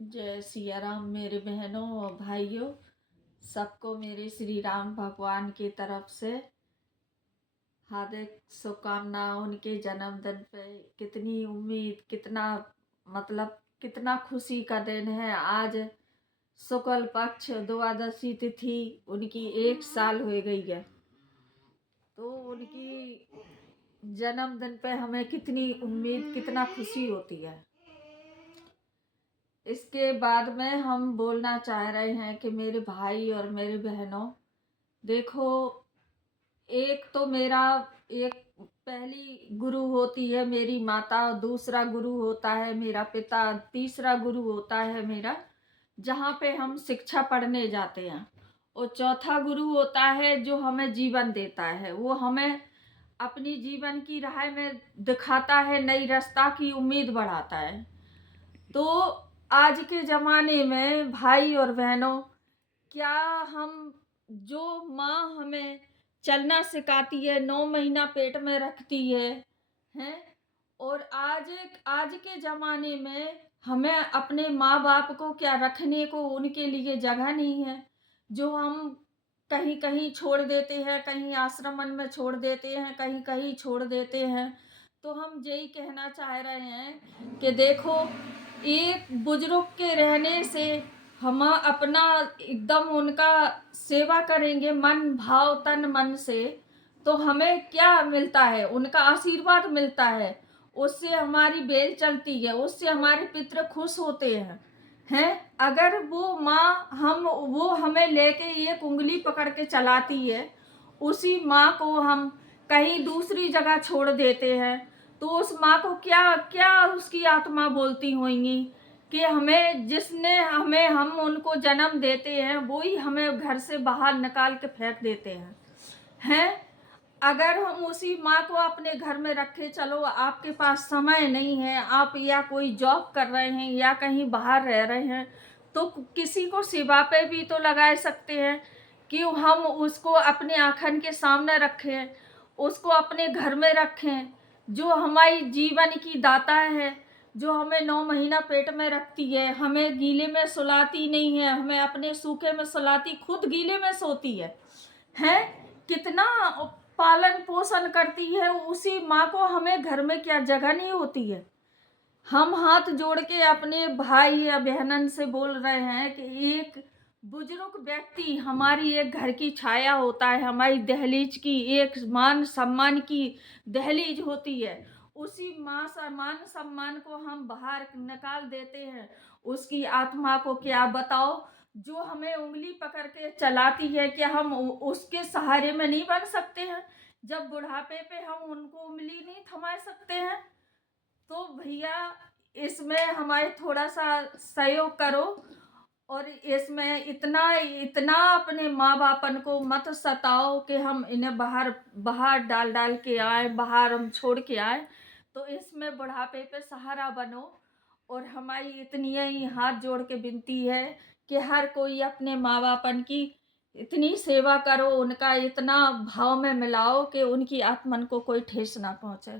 जय सिया राम। मेरे बहनों और भाइयों, सबको मेरे श्री राम भगवान की तरफ से हार्दिक शुभकामनाएं। उनके जन्मदिन पे कितनी उम्मीद, कितना मतलब कितना खुशी का दिन है आज। शुक्ल पक्ष द्वादशी तिथि उनकी 1 साल हो गई है। तो उनकी जन्मदिन पे हमें कितनी उम्मीद, कितना खुशी होती है। इसके बाद में हम बोलना चाह रहे हैं कि मेरे भाई और मेरे बहनों, देखो, एक तो मेरा एक पहली गुरु होती है मेरी माता, दूसरा गुरु होता है मेरा पिता, तीसरा गुरु होता है मेरा जहाँ पे हम शिक्षा पढ़ने जाते हैं, और चौथा गुरु होता है जो हमें जीवन देता है। वो हमें अपनी जीवन की राह में दिखाता है, नई रास्ता की उम्मीद बढ़ाता है। तो आज के ज़माने में भाई और बहनों, क्या हम जो माँ हमें चलना सिखाती है, 9 महीना पेट में रखती है, हैं, और आज के ज़माने में हमें अपने माँ बाप को क्या रखने को उनके लिए जगह नहीं है। जो हम कहीं कहीं छोड़ देते हैं, कहीं आश्रमन में छोड़ देते हैं, कहीं कहीं छोड़ देते हैं। तो हम यही कहना चाह रहे हैं कि देखो, एक बुजुर्ग के रहने से हम अपना एकदम उनका सेवा करेंगे मन भाव तन मन से, तो हमें क्या मिलता है? उनका आशीर्वाद मिलता है। उससे हमारी बेल चलती है, उससे हमारे पितृ खुश होते हैं। अगर वो हमें लेके एक उंगली पकड़ के चलाती है, उसी माँ को हम कहीं दूसरी जगह छोड़ देते हैं, तो उस माँ को क्या क्या उसकी आत्मा बोलती होंगी कि हम उनको जन्म देते हैं, वो ही हमें घर से बाहर निकाल के फेंक देते हैं। अगर हम उसी माँ को अपने घर में रखे, चलो आपके पास समय नहीं है, आप या कोई जॉब कर रहे हैं या कहीं बाहर रह रहे हैं, तो किसी को सेवा पे भी तो लगा सकते हैं कि हम उसको अपने आँखन के सामने रखें, उसको अपने घर में रखें। जो हमारी जीवन की दाता है, जो हमें 9 महीना पेट में रखती है, हमें गीले में सुलाती नहीं है, हमें अपने सूखे में सुलाती, खुद गीले में सोती है, कितना पालन पोषण करती है। उसी माँ को हमें घर में क्या जगह नहीं होती है? हम हाथ जोड़ के अपने भाई या बहनन से बोल रहे हैं कि एक बुजुर्ग व्यक्ति हमारी एक घर की छाया होता है, हमारी दहलीज की एक मान सम्मान की दहलीज होती है। उसी मान सम्मान को हम बाहर निकाल देते हैं। उसकी आत्मा को क्या बताओ, जो हमें उंगली पकड़ के चलाती है, क्या हम उसके सहारे में नहीं बन सकते हैं? जब बुढ़ापे पे हम उनको उंगली नहीं थमा सकते हैं, तो भैया इसमें हमारे थोड़ा सा सहयोग करो। और इसमें इतना इतना अपने माँ बापन को मत सताओ कि हम इन्हें बाहर बाहर डाल डाल के आए, बाहर हम छोड़ के आए। तो इसमें बुढ़ापे पे सहारा बनो। और हमारी इतनी ही हाथ जोड़ के विनती है कि हर कोई अपने माँ बापन की इतनी सेवा करो, उनका इतना भाव में मिलाओ कि उनकी आत्मन को कोई ठेस ना पहुँचे।